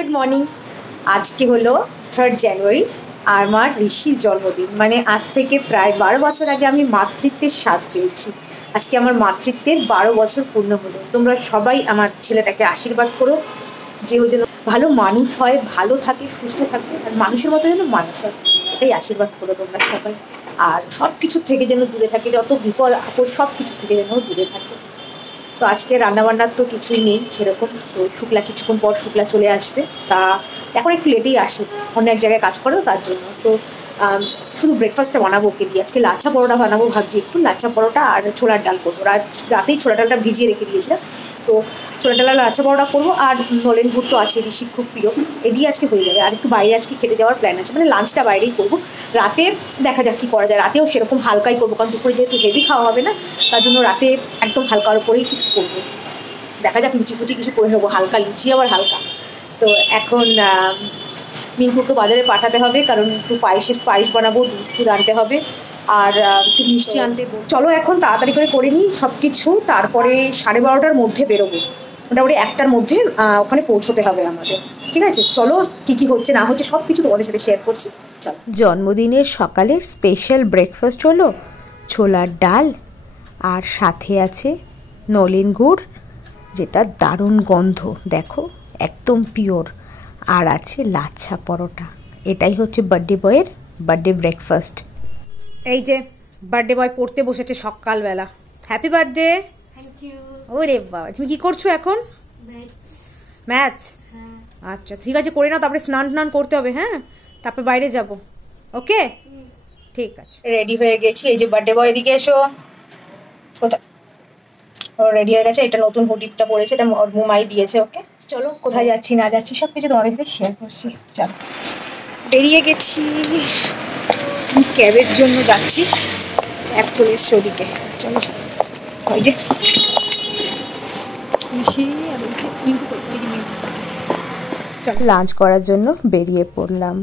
Good morning. আজকে হলো 3rd জানুয়ারি আর আমার ঋষির জন্মদিন। মানে আজ থেকে প্রায় 12 বছর আগে আমি মাতৃত্বের স্বাদ পেয়েছি। আজকে আমার মাতৃত্বের 12 বছর পূর্ণ হলো। তোমরা সবাই আমার ছেলেটাকে আশীর্বাদ করো যে ও যেন ভালো মানুষ হয়, ভালো থাকে, সুস্থ থাকে, আর মানুষের মতো যেন মানুষ হয়, এটাই আশীর্বাদ করো তোমরা সবাই। আর সব কিছুর থেকে যেন দূরে থাকে, যত বিপদ আপদ সব কিছুর থেকে যেন দূরে থাকে। তো আজকে রান্নাবান্নার তো কিছুই নেই সেরকম। তো শুক্লা কিছুক্ষণ পর শুক্লা চলে আসবে। তা এখন একটু লেটেই আসে, অন্য এক জায়গায় কাজ করো তার জন্য। তো শুধু ব্রেকফাস্টটা বানাবো ওকে দিয়ে। আজকে লাচ্ছা পরোটা বানাবো ভাবছি, একটু লাচ্ছা পরোটা আর ছোলার ডাল করবো। রাতেই ছোলার ডালটা ভিজিয়ে রেখে দিয়েছিলাম। তো ছোলার ডাল আর লাচ্ছা পরোটা করবো। আর নলেন গুড় তো আছে, ঋষি খুব প্রিয়, এদিকে আজকে হয়ে যাবে। আর একটু বাইরে আজকে খেতে যাওয়ার প্ল্যান আছে, মানে লাঞ্চটা বাইরেই করবো। রাতে দেখা যাক কী করা যায়, রাতেও সেরকম হালকাই করবো, কারণ দুপুরে যেহেতু হেভি খাওয়া হবে না, তার জন্য রাতে একদম হালকার উপরেই কিছু করবো। দেখা যাক লুচি ফুচি কিছু করে নেবো, হালকা লুচি আবার হালকা। তো এখন মিনকুকে বাজারে পাঠাতে হবে, কারণ একটু পায়েস বানাবো, দুধ আনতে হবে, আর একটু মিষ্টি আনতে। চলো এখন তাড়াতাড়ি করে নিই সব কিছু, তারপরে 12:30টার মধ্যে বেরোবো। মোটামুটি 1টার মধ্যে ওখানে পৌঁছতে হবে আমাদের। ঠিক আছে, চলো কী কী হচ্ছে না হচ্ছে সব কিছু তোমাদের সাথে শেয়ার করছি। চলো। জন্মদিনের সকালের স্পেশাল ব্রেকফাস্ট হলো ছোলার ডাল, আর সাথে আছে নলেন গুড়, যেটা দারুণ গন্ধ, দেখো একদম পিওর, আর আছে লাচ্ছা পরোটা। এটাই হচ্ছে বার্থডে বয়ের বার্থডে ব্রেকফাস্ট। এই যে বার্থডে বয় পড়তে বসেছে সকালবেলা। Happy birthday. Thank you. ওরে বাবা, তুমি কি করছো এখন? ম্যাথস। আচ্ছা ঠিক আছে, করে নাও, তারপরে স্নান করতে হবে। হ্যাঁ, তারপরে বাইরে যাব। ওকে, ঠিক আছে। রেডি হয়ে গেছি। এই যে বার্থডে বয়, এদিকে এসো। কোথায়? ও রেডি হয়ে গেছে। এটা নতুন হুডিটা পরেছে, এটা ওর মুমাই দিয়েছে ওকে। চলো কোথায় যাচ্ছি না যাচ্ছি সব কিছু তোমাদের সাথে শেয়ার করছি। চলো, বেরিয়ে গেছি, ক্যাবের জন্য যাচ্ছি। ক্যাব চলে এসছে ওদিকে। চলো, ওই যে লাঞ্চ করার জন্য বেরিয়ে পড়লাম।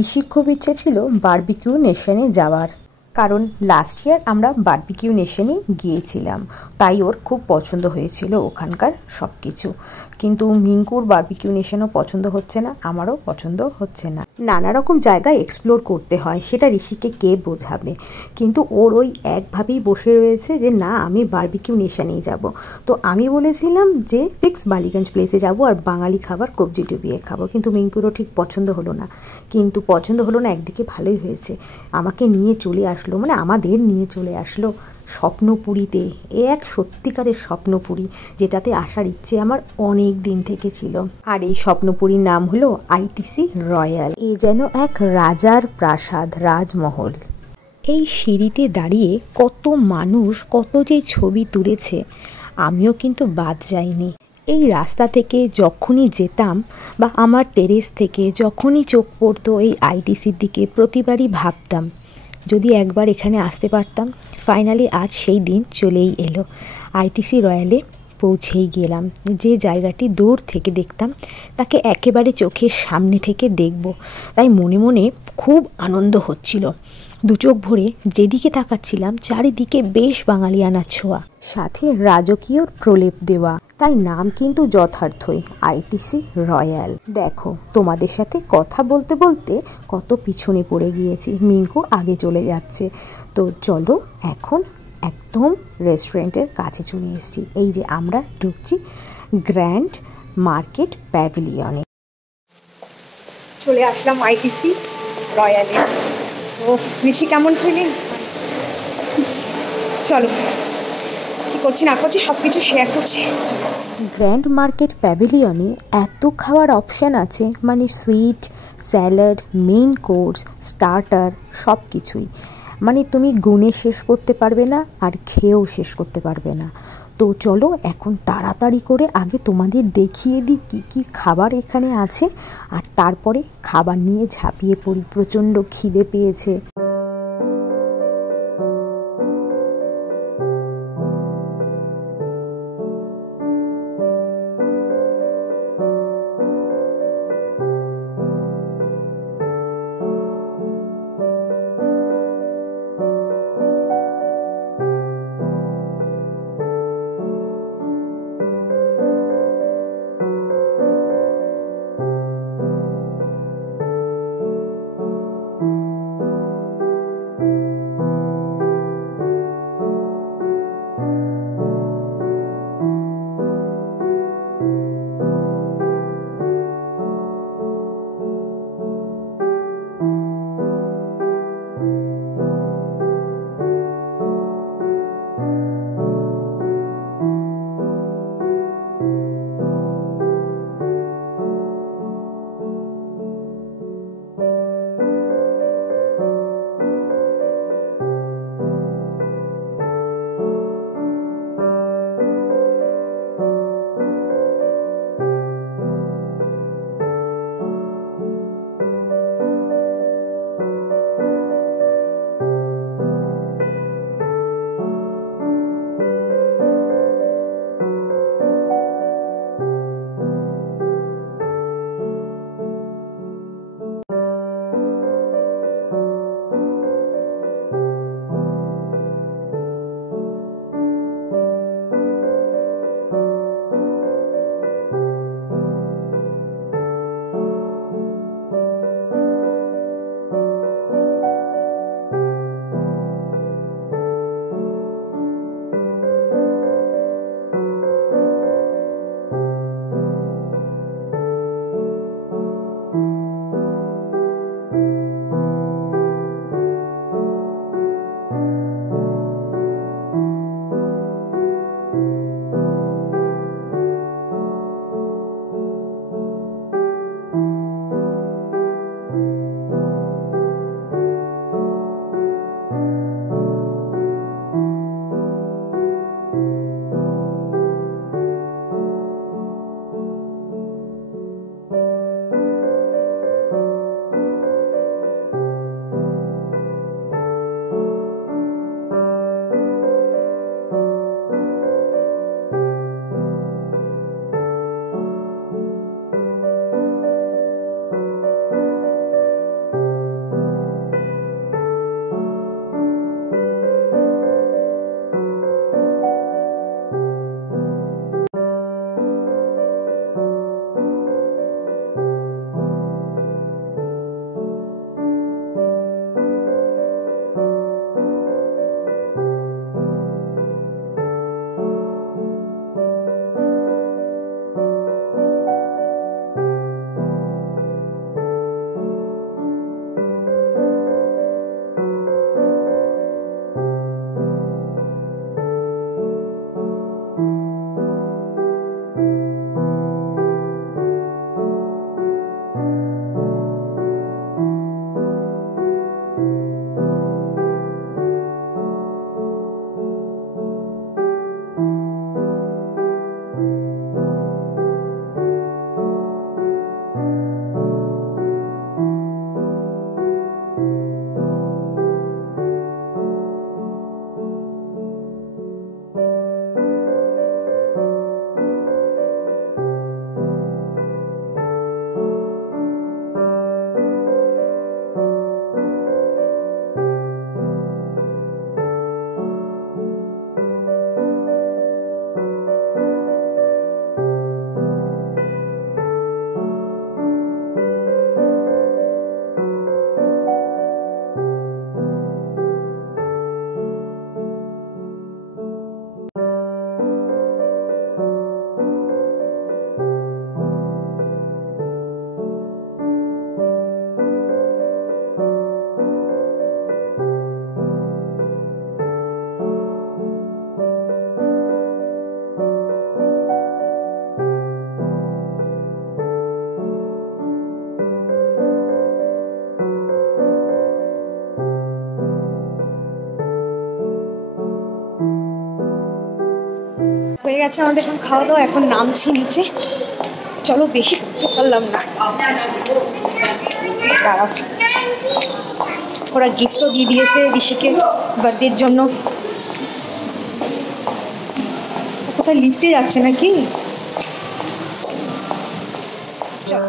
ঋষি খুব ইচ্ছে ছিল বারবিকিউ নেশনে যাওয়ার, কারণ লাস্ট ইয়ার আমরা বারবিকিউ নেশনে গিয়েছিলাম, তাই ওর খুব পছন্দ হয়েছিল ওখানকার সব কিছু। কিন্তু মিঙ্কুর বারবিকিউ নেশনও পছন্দ হচ্ছে না, আমারও পছন্দ হচ্ছে না। নানা রকম জায়গায় এক্সপ্লোর করতে হয়, সেটা ঋষিকে কে বোঝাবে, কিন্তু ওর ওই একভাবেই বসে রয়েছে যে না আমি বারবিকিউ নেশনেই যাব। তো আমি বলেছিলাম যে ফিক্স বালিগঞ্জ প্লেসে যাব আর বাঙালি খাবার কবজি ডুবিয়ে খাবো, কিন্তু মিঙ্কুরও ঠিক পছন্দ হলো না। কিন্তু পছন্দ হলো না একদিকে ভালোই হয়েছে, আমাকে নিয়ে চলে আসলো, মানে আমাদের নিয়ে চলে আসলো স্বপ্নপুরীতে। এ এক সত্যিকারের স্বপ্নপুরী, যেটাতে আসার ইচ্ছে আমার অনেক দিন থেকে ছিল। আর এই স্বপ্নপুরীর নাম হলো আইটিসি রয়্যাল। এ যেন এক রাজার প্রাসাদ, রাজমহল। এই সিঁড়িতে দাঁড়িয়ে কত মানুষ কত যে ছবি তুলেছে, আমিও কিন্তু বাদ যাইনি। এই রাস্তা থেকে যখনই যেতাম বা আমার টেরেস থেকে যখনই চোখ পড়তো এই আইটিসির দিকে, প্রতিবারই ভাবতাম যদি একবার এখানে আসতে পারতাম। ফাইনালি আজ সেই দিন চলেই এলো। আইটিসি রয়্যালে পৌঁছেই গেলাম। যে জায়গাটি দূর থেকে দেখতাম তাকে একেবারে চোখের সামনে থেকে দেখব, তাই মনে মনে খুব আনন্দ হচ্ছিল। দু চোখ ভরে যেদিকে তাকাচ্ছিলাম চারিদিকে বেশ বাঙালিয়ানা ছোঁয়া, সাথে রাজকীয় প্রলেপ দেওয়া, তাই নাম কিন্তু যথার্থই আইটিসি রয়্যাল। দেখো তোমাদের সাথে কথা বলতে বলতে কত পিছনে পড়ে গিয়েছি, মিঙ্কু আগে চলে যাচ্ছে। তো চলো এখন একদম রেস্টুরেন্টের কাছে চলে এসেছি। এই যে আমরা ঢুকছি গ্র্যান্ড মার্কেট প্যাভিলিয়নে। চলে আসলাম আইটিসি রয়্যালে। ও বেশি কেমন ফিলিং। চলো কী করছি না করছি সব কিছু শেয়ার করছি। গ্র্যান্ড মার্কেট প্যাভিলিয়নে এত খাওয়ার অপশান আছে, মানে sweet, salad, main course, starter, সব কিছুই, মানে তুমি গুণে শেষ করতে পারবে না আর খেয়েও শেষ করতে পারবে না। তো চলো এখন তাড়াতাড়ি করে আগে তোমাদের দেখিয়ে দিই কী কী খাবার এখানে আছে, আর তারপরে খাবার নিয়ে ঝাঁপিয়ে পড়ি। প্রচণ্ড খিদে পেয়েছে। হয়ে গেছে আমাদের এখন খাওয়া দাওয়া, এখন নামছি নিচে। চলো, বেশি করতে পারলাম না। ওরা গিফটও দিয়ে দিয়েছে ঋষিকে বার্থডের জন্য। কোথায় লিফটে যাচ্ছে নাকি? চলো।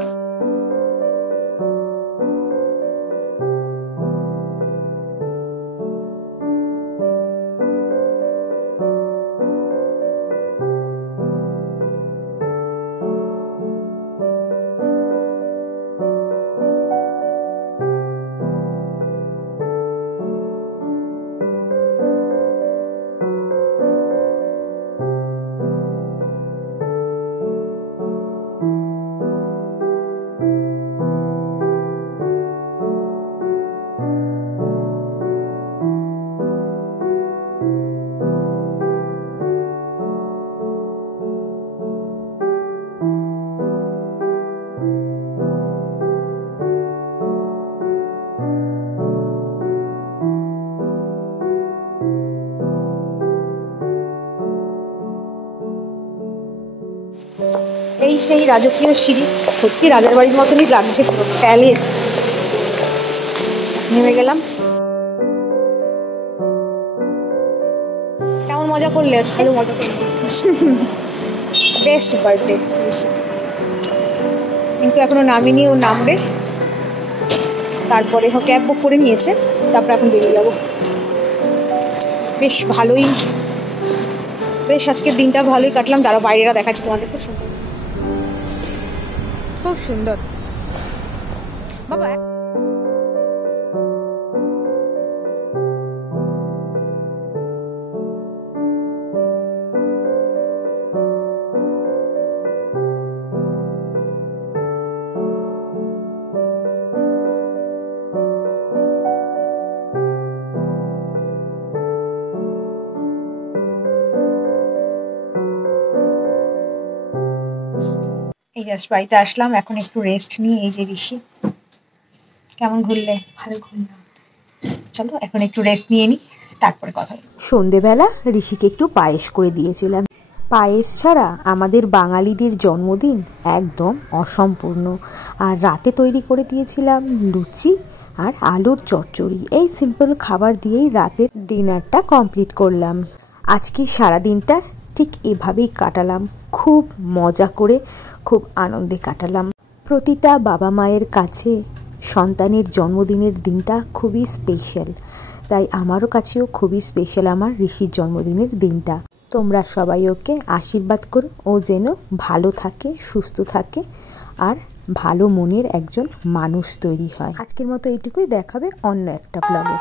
এই সেই রাজকীয় সিঁড়ি, সত্যি রাজার বাড়ির মতনই লাগছে, পুরো প্যালেস। নেমে গেলাম। কেমন মজা করলে? আজ ভালো মজা করলে। Best birthday. কিন্তু এখনো নামিনি, ও নামবে, তারপরে ক্যাব বুক করে নিয়েছে, তারপরে এখন বেরিয়ে যাবো। বেশ ভালোই, বেশ আজকের দিনটা ভালোই কাটলাম। দাঁড়াও, বাইরেটা দেখাচ্ছি তোমাদের। খুব সুন্দর, খুব সুন্দর বাবা। এই জাস্ট বাড়িতে আসলাম, এখন একটু রেস্ট নিই। এই যে ঋষি, কেমন ঘুরলে? ভালো ঘুরলাম। চলো এখন একটু রেস্ট নিয়ে নিই, তারপরে কথা হবে। সন্ধেবেলা ঋষিকে একটু পায়েস করে দিয়েছিলাম। পায়েস ছাড়া আমাদের বাঙালিদের জন্মদিন একদম অসম্পূর্ণ। আর রাতে তৈরি করে দিয়েছিলাম লুচি আর আলুর চচ্চড়ি। এই সিম্পল খাবার দিয়েই রাতের ডিনারটা কমপ্লিট করলাম। আজকে সারাদিনটা ঠিক এভাবেই কাটালাম, খুব মজা করে, খুব আনন্দে কাটালাম। প্রতিটা বাবা মায়ের কাছে সন্তানের জন্মদিনের দিনটা খুবই স্পেশাল, তাই আমারও কাছেও খুবই স্পেশাল আমার ঋষির জন্মদিনের দিনটা। তোমরা সবাই ওকে আশীর্বাদ করো, ও যেন ভালো থাকে, সুস্থ থাকে আর ভালো মনের একজন মানুষ তৈরি হয়। আজকের মতো এইটুকুই, দেখাবে অন্য একটা ব্লগে।